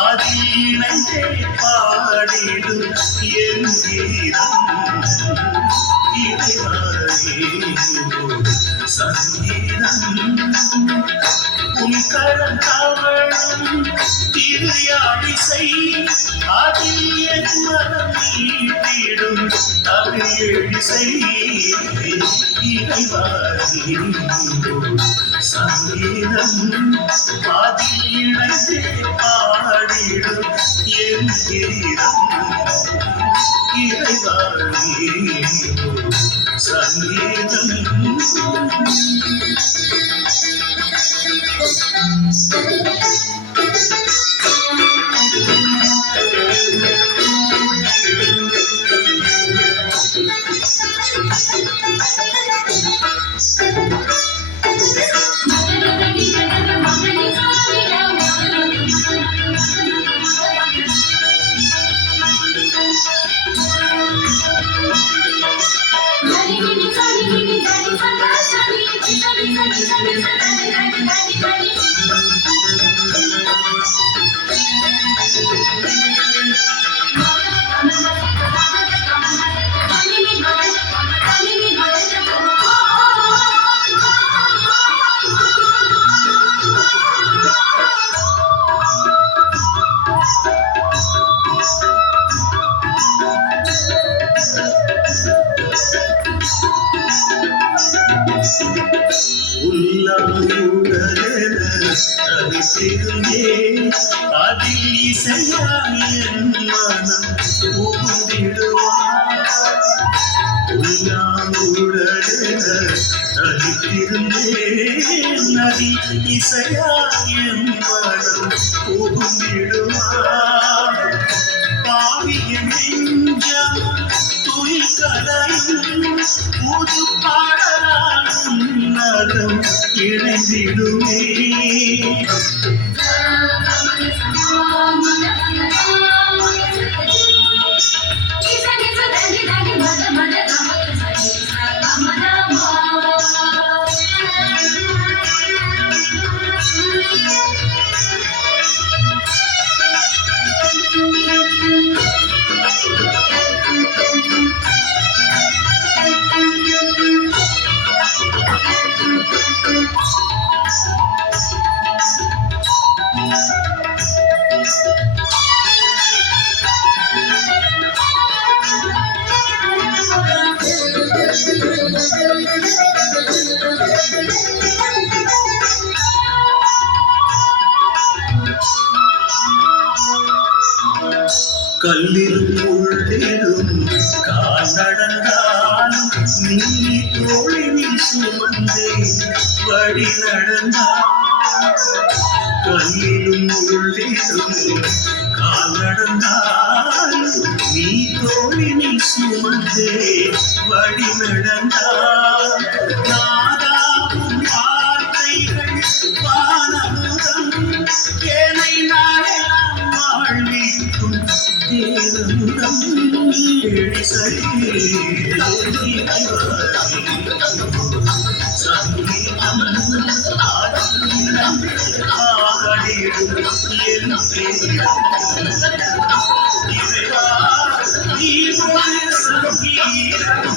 அதில் இணைந்தே பாடிடும் என் கீதம் இறைவாரே சங்கீதம் உன் கரம் தவழும் திருயாழிசை அதில் என் மனம் நீட்டிடும் தமிழ் எழிசை இறைவாரே சங்கீதம் அதில் இணைந்தே பாடிடும் என் கீதம் இறைவாரே சங்கீதம் அதில் இசையாயின் மனம் புகுந்திடுவார் தனித்திருந்தேன் அதில் இசையாயின் மனம் புகுந்திடுவார் பாவியின் நெஞ்சம் துயில்களையும் புது பாடலாலும் நலம் இணைந்திடுமே கல்லிலும் உள்ளிலும் கால் நடந்தாலும் நீ தோழில் சுமந்தே வழி நடந்தால் கல்லிலும் உள்ளிலும் கால் நடந்தாலும் நீ தோழில் சுமந்தே வழி நடந்தால் நாதாவும் வார்த்தைகள் வானமுதம் ஏனை நாடெல்லாம் வாழ்விக்கும் தேவனுடம் சங்கீதம் இறைவா நீ சங்கீதம்